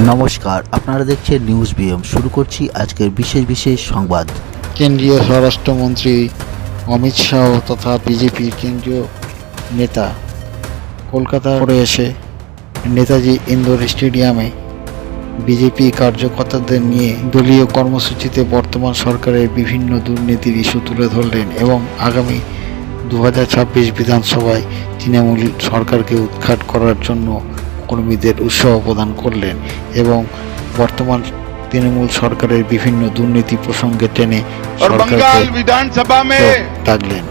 নমস্কার, আপনারা দেখছেন নিউজ বিএম। শুরু করছি আজকের বিশেষ সংবাদ। কেন্দ্রীয় স্বরাষ্ট্রমন্ত্রী অমিত শাহ তথা বিজেপির কেন্দ্রীয় নেতা কলকাতা করে এসে নেতাজি ইন্ডোর স্টেডিয়ামে বিজেপি কার্যকর্তাদের নিয়ে দলীয় কর্মসূচিতে বর্তমান সরকারের বিভিন্ন দুর্নীতির ইস্যু তুলে ধরলেন এবং আগামী 2026 বিধানসভায় তৃণমূল সরকারকে উৎখাত করার জন্য কর্মীদের উৎসাহ প্রদান করলেন এবং বর্তমান तृणमूल सरकारेर विभिन्न दुर्नीति प्रसंगे टेने और बंगाल विधानसभा में डाकलें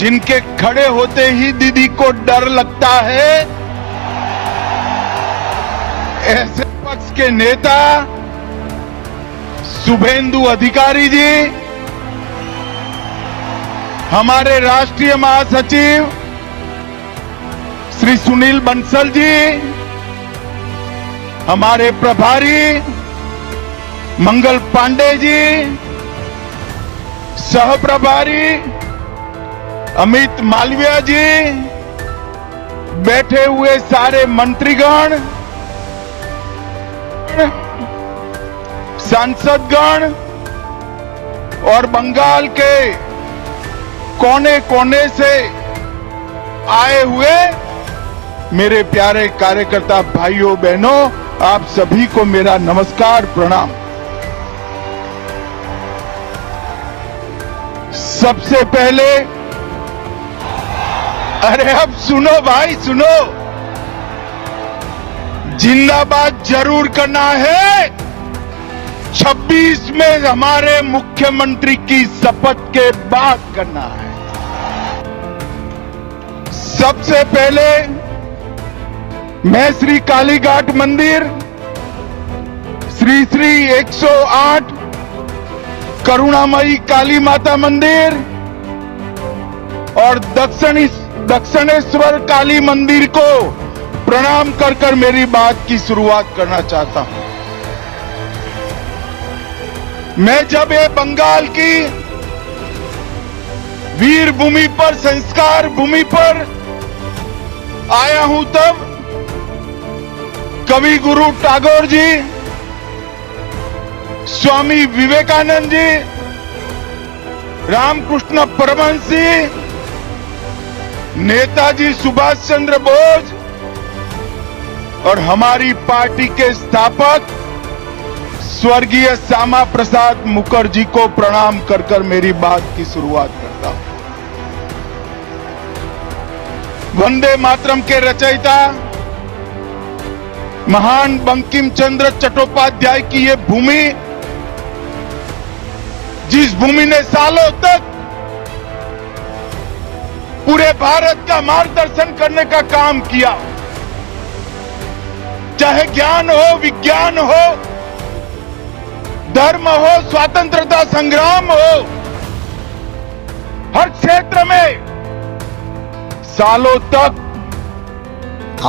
जिनके खड़े होते ही दीदी को डर लगता है, ऐसे पक्ष के नेता शुभेंदु अधिकारी जी, हमारे राष्ट्रीय महासचिव श्री सुनील बंसल जी, हमारे प्रभारी मंगल पांडे जी, सह प्रभारी अमित मालविया जी, बैठे हुए सारे मंत्रीगण, सांसदगण और बंगाल के कोने कोने से आए हुए मेरे प्यारे कार्यकर्ता भाइयों बहनों, आप सभी को मेरा नमस्कार प्रणाम। सबसे पहले अरे अब सुनो भाई सुनो, जिंदाबाद जरूर करना है। 26 में हमारे मुख्यमंत्री की शपथ के बाद करना है। सबसे पहले मैं श्री कालीघाट मंदिर, श्री 108 करुणामयी काली माता मंदिर और दक्षिणेश्वर काली मंदिर को प्रणाम कर मेरी बात की शुरुआत करना चाहता हूं। मैं जब ये बंगाल की वीर भूमि पर, संस्कार भूमि पर आया हूं, तब कवि गुरु टैगोर जी, स्वामी विवेकानंद जी, रामकृष्ण परमहंस जी, नेताजी सुभाष चंद्र बोस और हमारी पार्टी के स्थापक स्वर्गीय श्यामा प्रसाद मुखर्जी को प्रणाम कर मेरी बात की शुरुआत करता हूं। वंदे मातरम के रचयिता महान बंकिम चंद्र चट्टोपाध्याय की ये भूमि, जिस भूमि ने सालों तक पूरे भारत का मार्गदर्शन करने का काम किया, चाहे ज्ञान हो, विज्ञान हो, धर्म हो, स्वतंत्रता संग्राम हो, हर क्षेत्र में सालों तक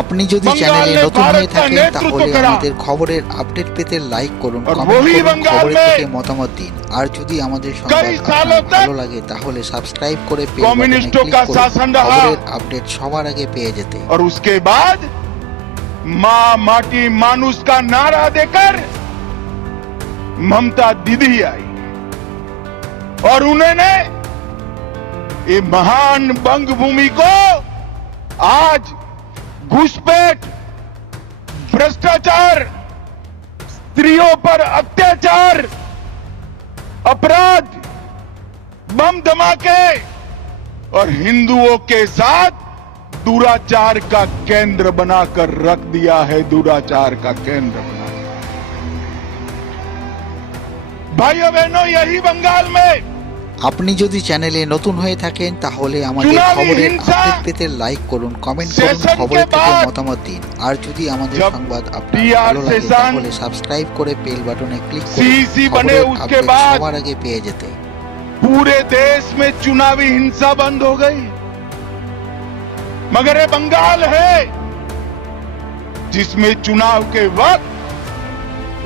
আপনি যদি চ্যানেলে নতুন হয়ে থাকেন তাহলে আমাদের খবরের আপডেট পেতে লাইক করুন, কমেন্ট করুন, খবরের থেকে মতামত দিন। আর যদি আমাদের সংবাদ আপনার ভালো লাগে তাহলে সাবস্ক্রাইব করে বেল বাটনে ক্লিক করুন খবরের আপডেট সবার আগে পেয়ে যেতে। और उसके बाद मां माटी मानुष का नारा देकर ममता दीदी आई और उन्होंने ये महान बंग भूमि को आज घुसपैठ, भ्रष्टाचार, स्त्रियों पर अत्याचार, अपराध, बम धमाके और हिंदुओं के साथ दुराचार का केंद्र बनाकर रख दिया है, दुराचार का केंद्र बना। भाइयों बहनों, यही बंगाल में আপনি যদি চ্যানেলে নতুন হয়ে থাকেন তাহলে আমাদের খবরের আপডেট পেতে লাইক করুন, কমেন্ট করুন, খবরের থেকে মতামত দিন। আর যদি আমাদের সংবাদ আপনার ভালো লাগে তাহলে সাবস্ক্রাইব করে বেল বাটনে ক্লিক করুন খবরের আপডেট সবার আগে পেয়ে যেতে। पूरे देश में चुनावी हिंसा बंद हो गई, मगर ये बंगाल है जिसमें चुनाव के वक्त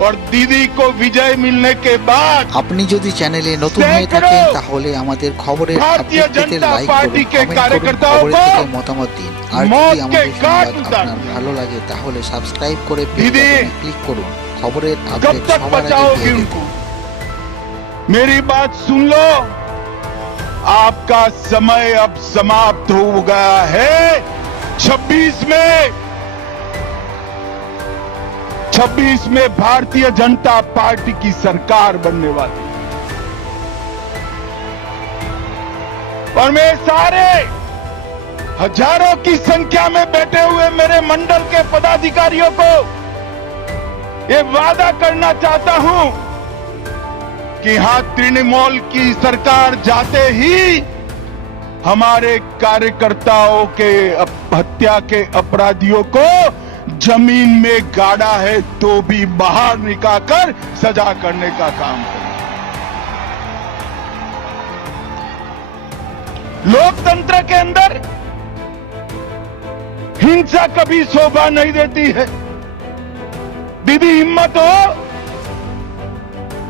और दीदी को विजय मिलने के बाद আপনি যদি চ্যানেলে নতুন হয়ে থাকেন তাহলে আমাদের খবরের भारतीय আপডেট পেতে जनता লাইক पार्टी করুন, के কমেন্ট করুন, कार्यकर्ताओं খবরের को থেকে মতামত দিন। আর मौत যদি के আমাদের घाट সংবাদ उतार আপনার ভালো লাগে তাহলে সাবস্ক্রাইব করে বেল दीदी, বাটনে ক্লিক করুন। খবরের कब আপডেট तक সবার আগে बचाओगी পেয়ে उनको? যেতে। मेरी बात सुन लो, आपका समय अब समाप्त हो गया है। 26 में भारतीय जनता पार्टी की सरकार बनने वाली है। और मैं सारे हजारों की संख्या में बैठे हुए मेरे मंडल के पदाधिकारियों को ये वादा करना चाहता हूं कि हां, तृणमूल की सरकार जाते ही हमारे कार्यकर्ताओं के हत्या के अपराधियों को जमीन में गाड़ा है तो भी बाहर निकालकर सजा करने का काम करें। लोकतंत्र के अंदर हिंसा कभी शोभा नहीं देती है। दीदी, हिम्मत हो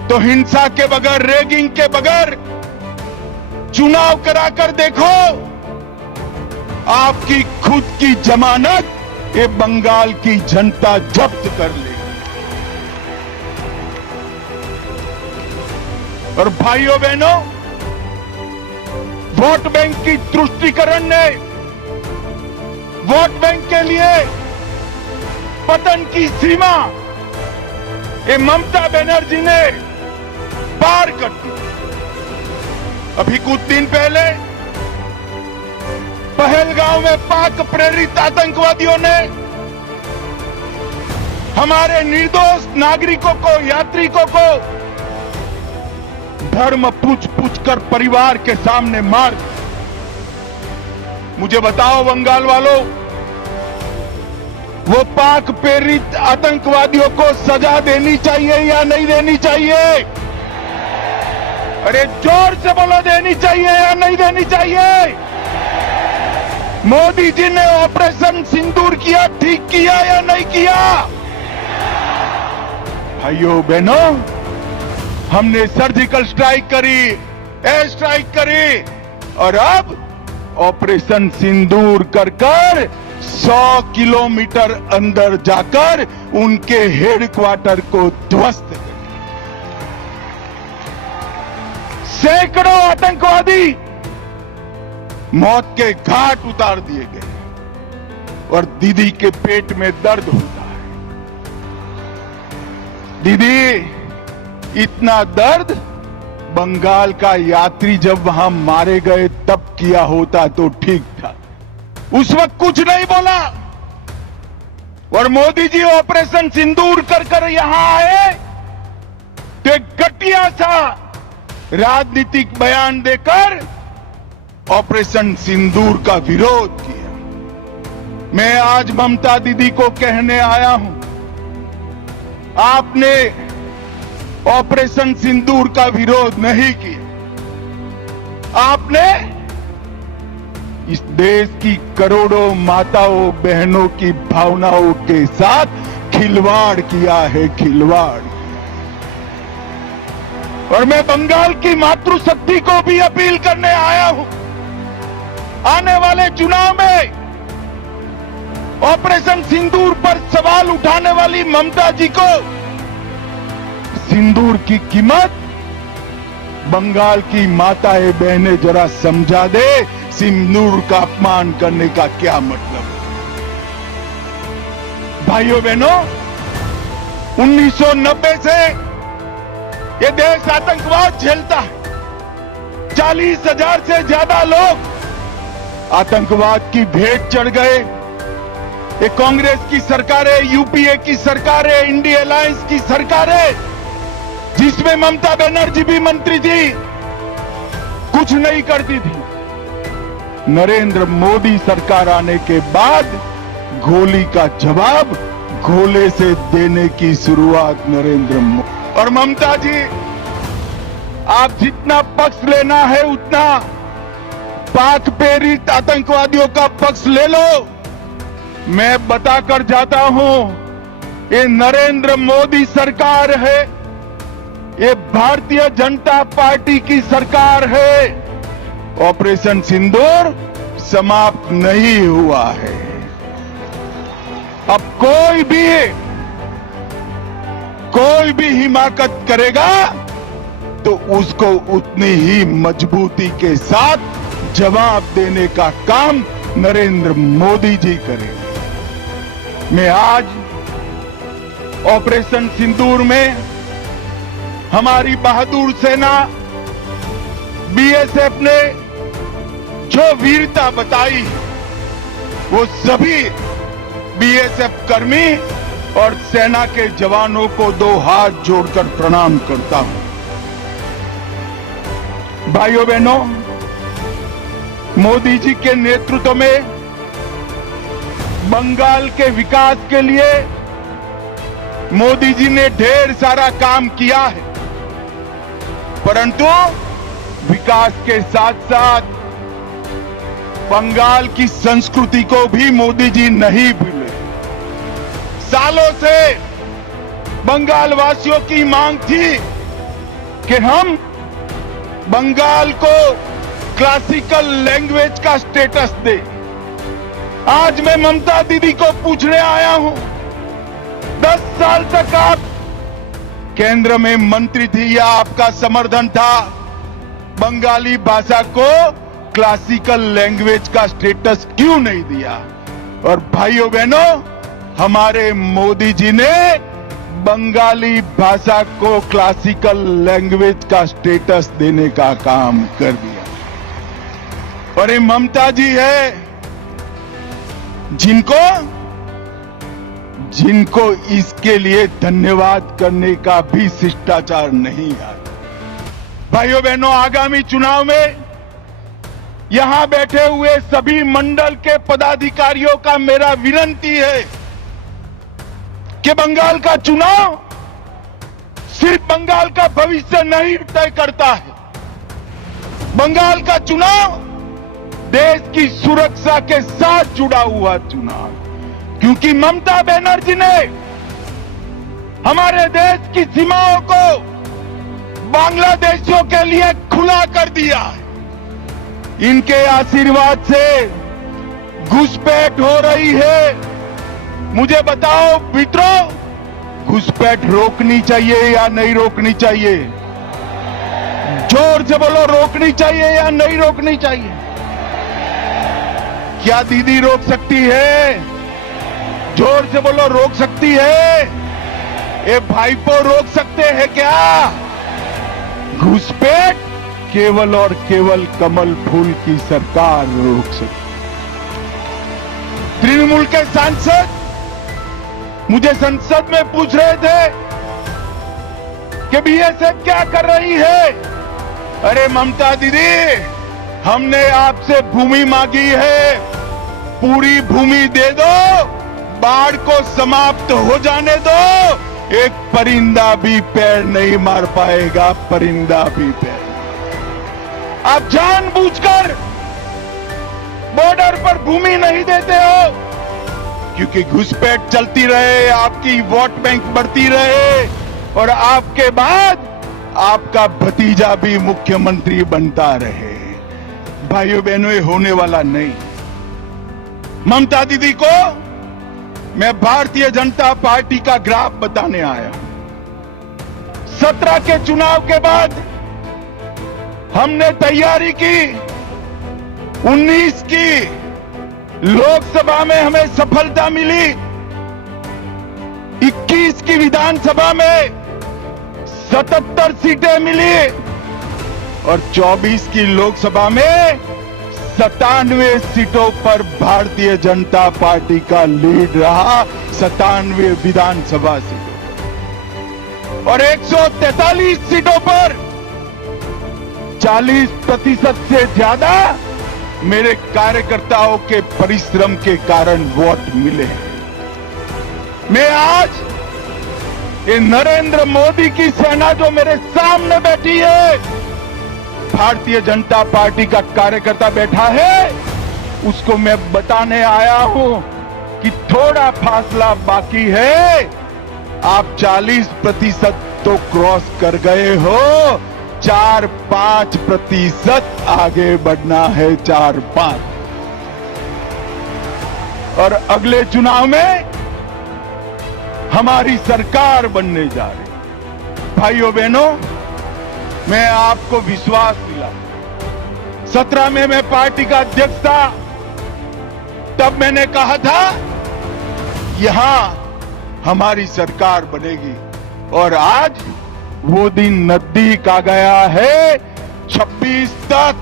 तो हिंसा के बगैर, रैगिंग के बगैर चुनाव कराकर देखो। आपकी खुद की जमानत ये बंगाल की जनता जब्त कर लेगी। और भाइयों बहनों, वोट बैंक की तुष्टीकरण ने वोट बैंक के लिए पतन की सीमा ये ममता बनर्जी ने पार कर दी। अभी कुछ दिन पहले पहलगांव में पाक प्रेरित आतंकवादियों ने हमारे निर्दोष नागरिकों को, यात्रिकों को धर्म पूछ कर परिवार के सामने मार दिया। मुझे बताओ बंगाल वालों, वो पाक प्रेरित आतंकवादियों को सजा देनी चाहिए या नहीं देनी चाहिए? अरे जोर से बोलो, देनी चाहिए या नहीं देनी चाहिए? मोदी जी ने ऑपरेशन सिंदूर किया, ठीक किया या नहीं किया? भाइयों बहनों, हमने सर्जिकल स्ट्राइक करी, एयर स्ट्राइक करी और अब ऑपरेशन सिंदूर कर 100 किलोमीटर अंदर जाकर उनके हेडक्वार्टर को ध्वस्त कर सैकड़ों आतंकवादी मौत के घाट उतार दिए गए और दीदी के पेट में दर्द होता है। दीदी, इतना दर्द बंगाल का यात्री जब वहां मारे गए तब किया होता तो ठीक था। उस वक्त कुछ नहीं बोला और मोदी जी ऑपरेशन सिंदूर कर यहां आए तो एक घटिया सा राजनीतिक बयान देकर ऑपरेशन सिंदूर का विरोध किया। मैं आज ममता दीदी को कहने आया हूं, आपने ऑपरेशन सिंदूर का विरोध नहीं किया, आपने इस देश की करोड़ों माताओं बहनों की भावनाओं के साथ खिलवाड़ किया है, खिलवाड़। और मैं बंगाल की मातृशक्ति को भी अपील करने आया हूं, आने वाले चुनाव में ऑपरेशन सिंदूर पर सवाल उठाने वाली ममता जी को सिंदूर की कीमत बंगाल की माताएं बहनें जरा समझा दे, सिंदूर का अपमान करने का क्या मतलब है। भाइयों बहनों, 1990 से ये देश आतंकवाद झेलता है। 40,000 से ज्यादा लोग आतंकवाद की भेंट चढ़ गए। ये कांग्रेस की सरकारें, यूपीए की सरकारें, इंडिया अलायंस की सरकारें, जिसमें ममता बनर्जी भी मंत्री थी, कुछ नहीं करती थी। नरेंद्र मोदी सरकार आने के बाद गोली का जवाब गोले से देने की शुरुआत नरेंद्र मोदी। और ममता जी, आप जितना पक्ष लेना है उतना पाक प्रेरित आतंकवादियों का पक्ष ले लो। मैं बताकर जाता हूं, ये नरेंद्र मोदी सरकार है, ये भारतीय जनता पार्टी की सरकार है। ऑपरेशन सिंदूर समाप्त नहीं हुआ है। अब कोई भी हिमाकत करेगा तो उसको उतनी ही मजबूती के साथ जवाब देने का काम नरेंद्र मोदी जी करेंगे। मैं आज ऑपरेशन सिंदूर में हमारी बहादुर सेना बीएसएफ ने जो वीरता बताई, वो सभी बीएसएफ कर्मी और सेना के जवानों को दो हाथ जोड़कर प्रणाम करता हूं। भाइयों बहनों, मोदी जी के नेतृत्व में बंगाल के विकास के लिए मोदी जी ने ढेर सारा काम किया है, परंतु विकास के साथ साथ बंगाल की संस्कृति को भी मोदी जी नहीं भूले। सालों से बंगाल वासियों की मांग थी कि हम बंगाल को क्लासिकल लैंग्वेज का स्टेटस दे। आज मैं ममता दीदी को पूछने आया हूं, 10 साल तक आप केंद्र में मंत्री थी या आपका समर्थन था, बंगाली भाषा को क्लासिकल लैंग्वेज का स्टेटस क्यों नहीं दिया? और भाइयों बहनों, हमारे मोदी जी ने बंगाली भाषा को क्लासिकल लैंग्वेज का स्टेटस देने का काम कर दिया। और ये ममता जी है जिनको इसके लिए धन्यवाद करने का भी शिष्टाचार नहीं आता। भाइयों बहनों, आगामी चुनाव में यहां बैठे हुए सभी मंडल के पदाधिकारियों का मेरा विनती है कि बंगाल का चुनाव सिर्फ बंगाल का भविष्य नहीं तय करता है। बंगाल का चुनाव देश की सुरक्षा के साथ जुड़ा हुआ चुनाव, क्योंकि ममता बनर्जी ने हमारे देश की सीमाओं को बांग्लादेशियों के लिए खुला कर दिया है। इनके आशीर्वाद से घुसपैठ हो रही है। मुझे बताओ मित्रों, घुसपैठ रोकनी चाहिए या नहीं रोकनी चाहिए? जोर से बोलो, रोकनी चाहिए या नहीं रोकनी चाहिए? क्या दीदी रोक सकती है? जोर से बोलो, रोक सकती है? ये भाईपो रोक सकते हैं क्या? घुसपैठ केवल और केवल कमल फूल की सरकार रोक सकती। तृणमूल के सांसद मुझे संसद में पूछ रहे थे कि बीएसएफ क्या कर रही है। अरे ममता दीदी, हमने आपसे भूमि मांगी है, पूरी भूमि दे दो, बाढ़ को समाप्त हो जाने दो। एक परिंदा भी पैर नहीं मार पाएगा, परिंदा भी पैर। आप जानबूझकर बॉर्डर पर भूमि नहीं देते हो क्योंकि घुसपैठ चलती रहे, आपकी वोट बैंक बढ़ती रहे और आपके बाद आपका भतीजा भी मुख्यमंत्री बनता रहे। भाइयों बहनों, ये होने वाला नहीं। ममता दीदी को मैं भारतीय जनता पार्टी का ग्राफ बताने आया हूं। 17 के चुनाव के बाद हमने तैयारी की, 19 की लोकसभा में हमें सफलता मिली, 21 की विधानसभा में 77 सीटें मिली और 24 की लोकसभा में 97 सीटों पर भारतीय जनता पार्टी का लीड रहा, 97 विधानसभा सीटों और 143 सीटों पर 40% से ज्यादा मेरे कार्यकर्ताओं के परिश्रम के कारण वोट मिले। मैं आज ये नरेंद्र मोदी की सेना जो मेरे सामने बैठी है, भारतीय जनता पार्टी का कार्यकर्ता बैठा है, उसको मैं बताने आया हूं कि थोड़ा फासला बाकी है, आप 40% तो क्रॉस कर गए हो, 4-5% आगे बढ़ना है, 4-5। और अगले चुनाव में हमारी सरकार बनने जा रही है। भाइयों बहनों, मैं आपको विश्वास दिलाता हूं। 17 में मैं पार्टी का अध्यक्ष था, तब मैंने कहा था यहां हमारी सरकार बनेगी, और आज वो दिन नजदीक आ गया है। 26 तक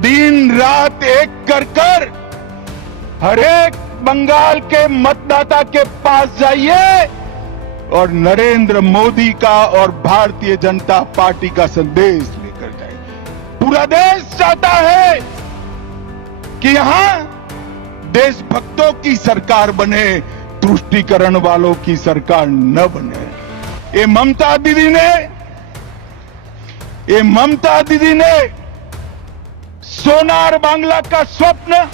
दिन रात एक कर हर एक बंगाल के मतदाता के पास जाइए और नरेंद्र मोदी का और भारतीय जनता पार्टी का संदेश लेकर जाइए। पूरा देश चाहता है कि यहां देशभक्तों की सरकार बने, तुष्टीकरण वालों की सरकार न बने। ये ममता दीदी ने सोनार बांग्ला का स्वप्न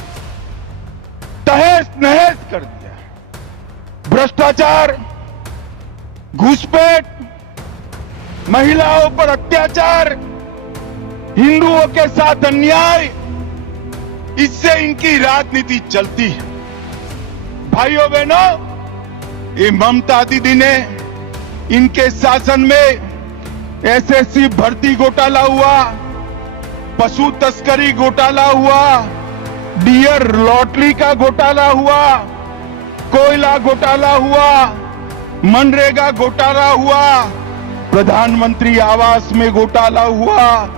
तहस नहस कर दिया। भ्रष्टाचार, घुसपैठ, महिलाओं पर अत्याचार, हिंदुओं के साथ अन्याय, इससे इनकी राजनीति चलती है। भाइयों बहनों, ये ममता दीदी ने इनके शासन में एसएससी भर्ती घोटाला हुआ, पशु तस्करी घोटाला हुआ, डियर लॉटरी का घोटाला हुआ, कोयला घोटाला हुआ, मनरेगा घोटाला हुआ, प्रधानमंत्री आवास में घोटाला हुआ,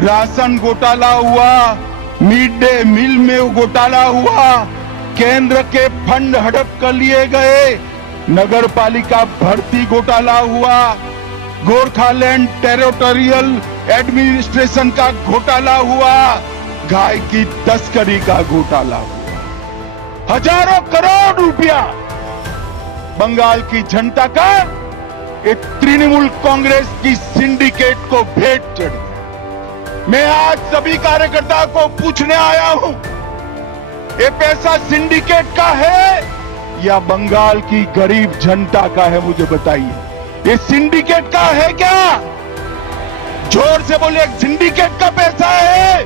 राशन घोटाला हुआ, मिड डे मील में घोटाला हुआ, केंद्र के फंड हड़प कर लिए गए, नगर पालिका भर्ती घोटाला हुआ, गोरखालैंड टेरिटोरियल एडमिनिस्ट्रेशन का घोटाला हुआ, गाय की तस्करी का घोटाला हुआ। हजारों करोड़ रुपया बंगाल की जनता का एक तृणमूल कांग्रेस की सिंडिकेट को भेंट चढ़ी। मैं आज सभी कार्यकर्ताओं को पूछने आया हूं, ये पैसा सिंडिकेट का है या बंगाल की गरीब जनता का है? मुझे बताइए, ये सिंडिकेट का है क्या? जोर से बोलिए, सिंडिकेट का पैसा है।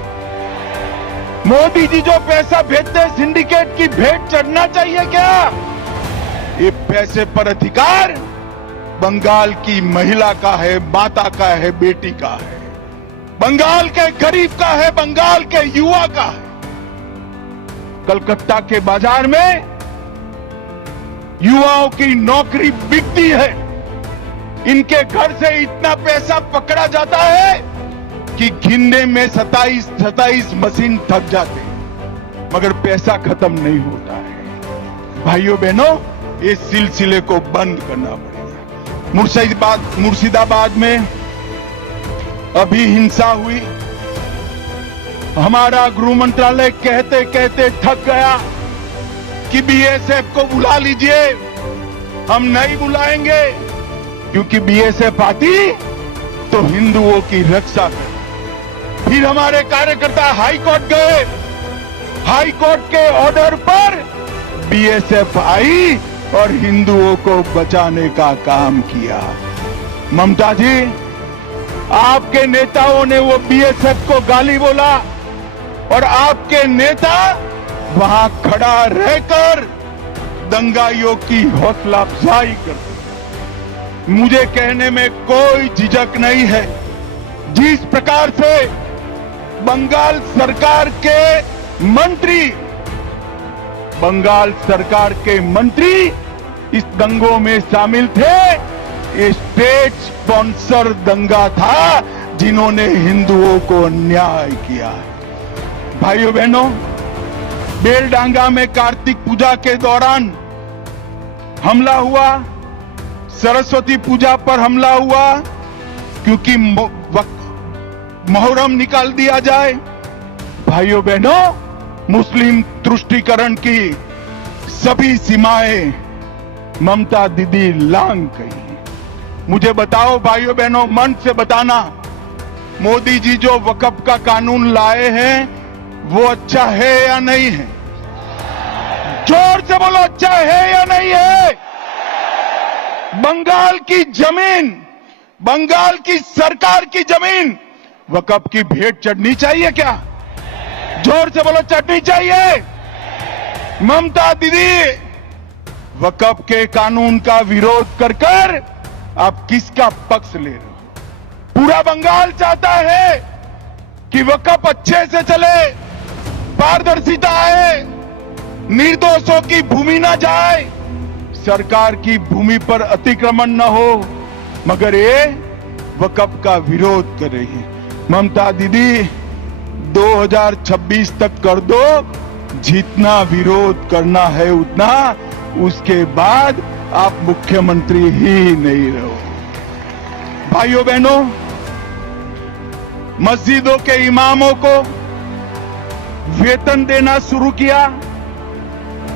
मोदी जी जो पैसा भेजते हैं, सिंडिकेट की भेंट चढ़ना चाहिए क्या? ये पैसे पर अधिकार बंगाल की महिला का है, माता का है, बेटी का है, बंगाल के गरीब का है, बंगाल के युवा का है। कलकत्ता के बाजार में युवाओं की नौकरी बिकती है। इनके घर से इतना पैसा पकड़ा जाता है कि गिनने में 27 मशीन थक जाते हैं, मगर पैसा खत्म नहीं होता है। भाइयों बहनों, इस सिलसिले को बंद करना पड़ेगा। मुर्शिदाबाद में अभी हिंसा हुई, हमारा गृह मंत्रालय कहते कहते थक गया कि बीएसएफ को बुला लीजिए। हम नहीं बुलाएंगे, क्योंकि बीएसएफ आती तो हिंदुओं की रक्षा करे। फिर हमारे कार्यकर्ता हाई कोर्ट गए, हाई कोर्ट के ऑर्डर पर बीएसएफ आई और हिंदुओं को बचाने का काम किया। ममता जी, आपके नेताओं ने वो बीएसएफ को गाली बोला और आपके नेता वहां खड़ा रहकर दंगाइयों की हौसला अफजाई करते। मुझे कहने में कोई झिझक नहीं है, जिस प्रकार से बंगाल सरकार के मंत्री इस दंगों में शामिल थे, ये स्टेट स्पॉन्सर दंगा था जिन्होंने हिंदुओं को अन्याय किया है। भाइयों बहनों, बेलडांगा में कार्तिक पूजा के दौरान हमला हुआ, सरस्वती पूजा पर हमला हुआ, क्योंकि मुहर्रम निकाल दिया जाए। भाइयों बहनों, मुस्लिम तुष्टीकरण की सभी सीमाएं ममता दीदी लांघ गई। मुझे बताओ भाइयों बहनों, मन से बताना, मोदी जी जो वक्फ का कानून लाए हैं वो अच्छा है या नहीं है? जोर से बोलो, अच्छा है या नहीं है? बंगाल की जमीन, बंगाल की सरकार की जमीन वक्फ की भेंट चढ़नी चाहिए क्या? जोर से बोलो, चढ़नी चाहिए? ममता दीदी, वक्फ के कानून का विरोध कर कर आप किसका पक्ष ले रहे हो? पूरा बंगाल चाहता है कि वक्फ अच्छे से चले, पारदर्शिता आए, निर्दोषों की भूमि ना जाए, सरकार की भूमि पर अतिक्रमण न हो, मगर ये वक्फ का विरोध कर रही है। ममता दीदी, 2026 तक कर दो, जितना विरोध करना है उतना, उसके बाद आप मुख्यमंत्री ही नहीं रहो। भाइयों बहनों, मस्जिदों के इमामों को वेतन देना शुरू किया,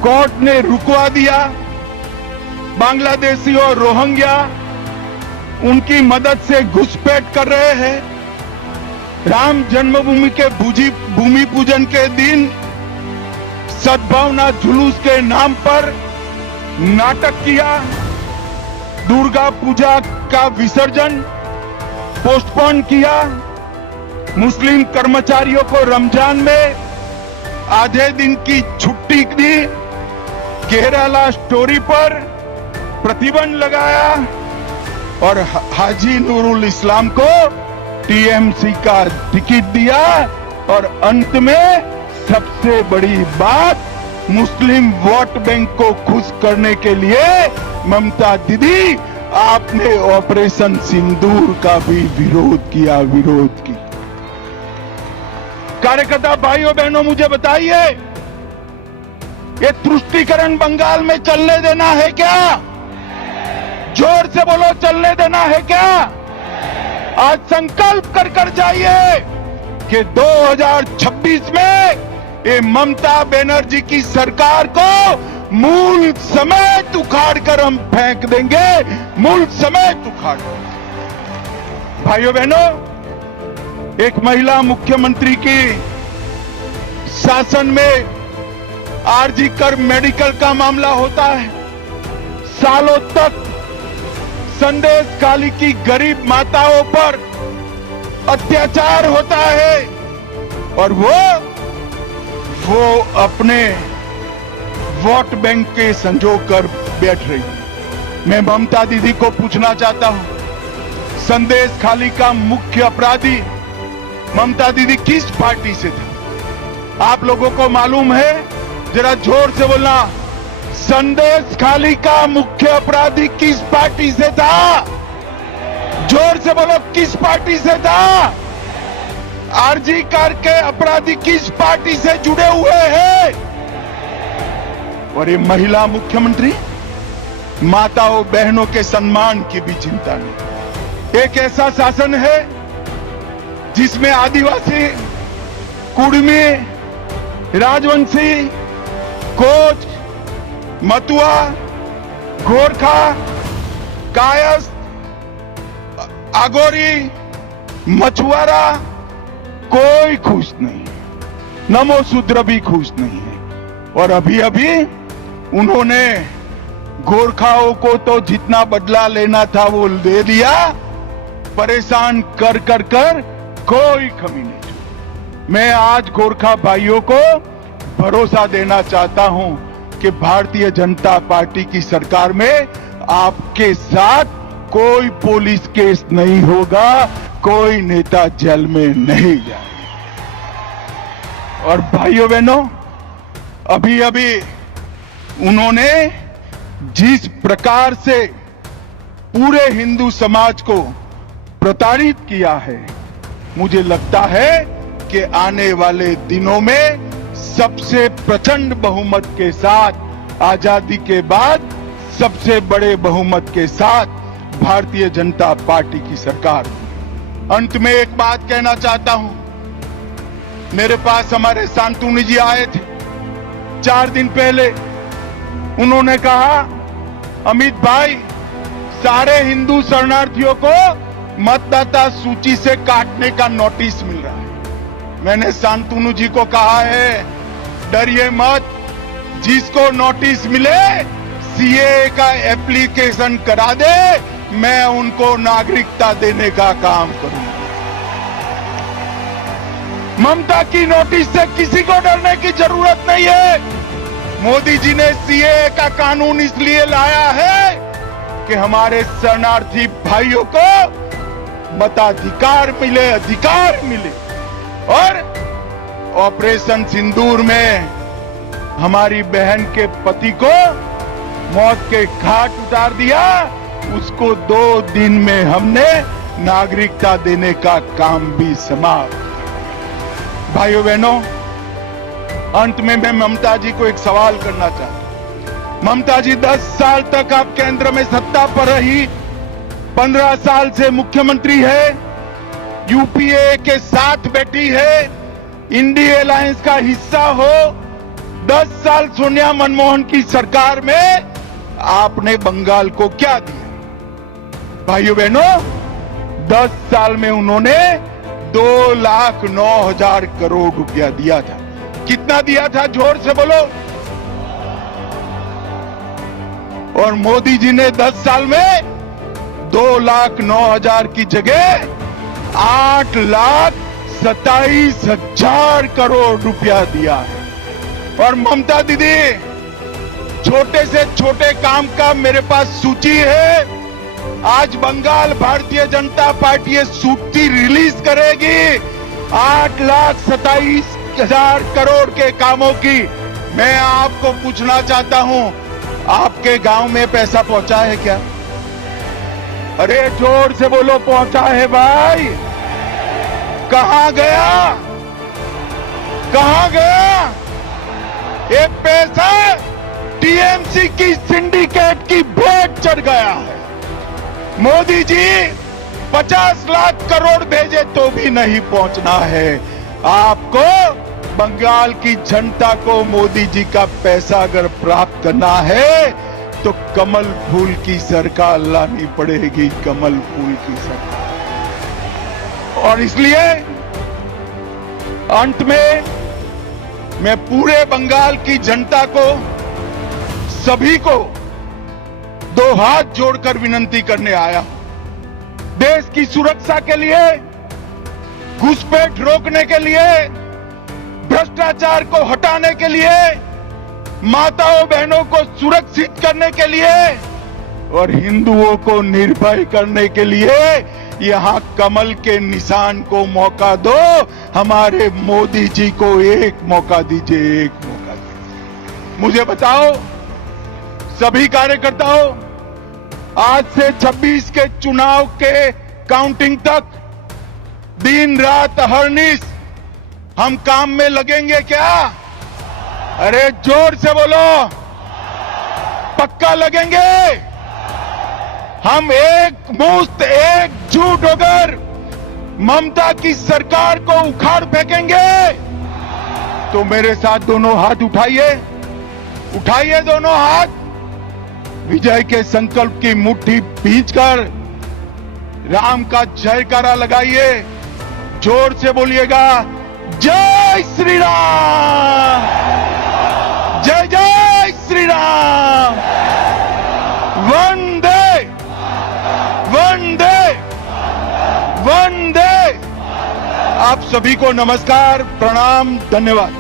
कोर्ट ने रुकवा दिया। बांग्लादेशी और रोहिंग्या उनकी मदद से घुसपैठ कर रहे हैं। राम जन्मभूमि के भूमि पूजन के दिन सद्भावना जुलूस के नाम पर नाटक किया। दुर्गा पूजा का विसर्जन पोस्टपोन किया। मुस्लिम कर्मचारियों को रमजान में आधे दिन की छुट्टी दी। केरला स्टोरी पर प्रतिबंध लगाया और हाजी नूरुल इस्लाम को टीएमसी का टिकट दिया। और अंत में सबसे बड़ी बात, मुस्लिम वोट बैंक को खुश करने के लिए ममता दीदी, आपने ऑपरेशन सिंदूर का भी विरोध किया। कार्यकर्ता भाइयों बहनों, मुझे बताइए, ये तुष्टीकरण बंगाल में चलने देना है क्या? जोर से बोलो, चलने देना है क्या? आज संकल्प कर जाइए कि 2026 में ये ममता बनर्जी की सरकार को मूल समेत उखाड़ कर हम फेंक देंगे, मूल समेत उखाड़ कर। भाइयों बहनों, एक महिला मुख्यमंत्री की शासन में आरजी कर मेडिकल का मामला होता है। सालों तक संदेश खाली की गरीब माताओं पर अत्याचार होता है और वो अपने वोट बैंक के संजो कर बैठ रही है। मैं ममता दीदी को पूछना चाहता हूं, संदेश खाली का मुख्य अपराधी ममता दीदी किस पार्टी से था? आप लोगों को मालूम है? जरा जोर से बोलना, संदेश खाली का मुख्य अपराधी किस पार्टी से था? जोर से बोलो, किस पार्टी से था? आरजी कर के अपराधी किस पार्टी से जुड़े हुए हैं? और ये महिला मुख्यमंत्री माताओं बहनों के सम्मान की भी चिंता नहीं। एक ऐसा शासन है जिसमें आदिवासी, कुड़मी, राजवंशी, कोच, मतुआ, गोरखा, कायस्थ, आगोरी, मछुआरा कोई खुश नहीं, नमो शूद्र भी खुश नहीं है। और अभी उन्होंने गोरखाओं को तो जितना बदला लेना था वो दे दिया, परेशान कर कोई कमी नहीं छोड़ी। मैं आज गोरखा भाइयों को भरोसा देना चाहता हूं कि भारतीय जनता पार्टी की सरकार में आपके साथ कोई पुलिस केस नहीं होगा, कोई नेता जेल में नहीं जाएगा। और भाइयों बहनों, अभी उन्होंने जिस प्रकार से पूरे हिंदू समाज को प्रताड़ित किया है, मुझे लगता है कि आने वाले दिनों में सबसे प्रचंड बहुमत के साथ, आजादी के बाद सबसे बड़े बहुमत के साथ भारतीय जनता पार्टी की सरकार। अंत में एक बात कहना चाहता हूं, मेरे पास हमारे शांतनु जी आए थे 4 दिन पहले। उन्होंने कहा, अमित भाई, सारे हिंदू शरणार्थियों को मतदाता सूची से काटने का नोटिस मिल रहा है। मैंने शांतनु जी को कहा है, डरिए मत, जिसको नोटिस मिले सीए का एप्लीकेशन करा दे, मैं उनको नागरिकता देने का काम करूंगा। ममता की नोटिस से किसी को डरने की जरूरत नहीं है। मोदी जी ने सीए का कानून इसलिए लाया है कि हमारे शरणार्थी भाइयों को मताधिकार मिले, अधिकार मिले। और ऑपरेशन सिंदूर में हमारी बहन के पति को मौत के घाट उतार दिया, उसको 2 दिन में हमने नागरिकता देने का काम भी समाप्त। भाइयों बहनों, अंत में मैं ममता जी को एक सवाल करना चाहता हूं। ममता जी 10 साल तक आप केंद्र में सत्ता पर रही, 15 साल से मुख्यमंत्री है, यूपीए के साथ बैठी है, इंडिया अलायंस का हिस्सा हो। 10 साल सोनिया मनमोहन की सरकार में आपने बंगाल को क्या दिया? भाइयों बहनों, 10 साल में उन्होंने 2,09,000 करोड़ रुपया दिया था। कितना दिया था? जोर से बोलो। और मोदी जी ने 10 साल में 2,09,000 की जगह 8,27,000 करोड़ रुपया दिया है। और ममता दीदी, छोटे से छोटे काम का मेरे पास सूची है। आज बंगाल भारतीय जनता पार्टी ये सूची रिलीज करेगी 8,27,000 करोड़ के कामों की। मैं आपको पूछना चाहता हूं, आपके गांव में पैसा पहुंचा है क्या? अरे जोर से बोलो, पहुंचा है भाई? कहां गया? कहां गया? ये पैसा टीएमसी की सिंडिकेट की भेंट चढ़ गया है। मोदी जी 50 लाख करोड़ भेजे तो भी नहीं पहुंचना है। आपको बंगाल की जनता को मोदी जी का पैसा अगर प्राप्त करना है तो कमल फूल की सरकार लानी पड़ेगी, कमल फूल की सरकार। और इसलिए अंत में मैं पूरे बंगाल की जनता को, सभी को 2 हाथ जोड़कर विनंती करने आया हूं। देश की सुरक्षा के लिए, घुसपैठ रोकने के लिए, भ्रष्टाचार को हटाने के लिए, माताओं बहनों को सुरक्षित करने के लिए और हिंदुओं को निर्भय करने के लिए यहां कमल के निशान को मौका दो। हमारे मोदी जी को एक मौका दीजिए, एक मौका दीजिए। मुझे बताओ सभी कार्यकर्ताओं, आज से 26 के चुनाव के काउंटिंग तक दिन रात अहर्निश हम काम में लगेंगे क्या? अरे जोर से बोलो, पक्का लगेंगे। हम एक मुश्त, एकजुट होकर ममता की सरकार को उखाड़ फेंकेंगे। तो मेरे साथ दोनों हाथ उठाइए, उठाइए दोनों हाथ, विजय के संकल्प की मुट्ठी भींचकर राम का जयकारा लगाइए। जोर से बोलिएगा, जय श्री राम, जय जय श्री राम, वंदे वंदे वंदे। आप सभी को नमस्कार, प्रणाम, धन्यवाद।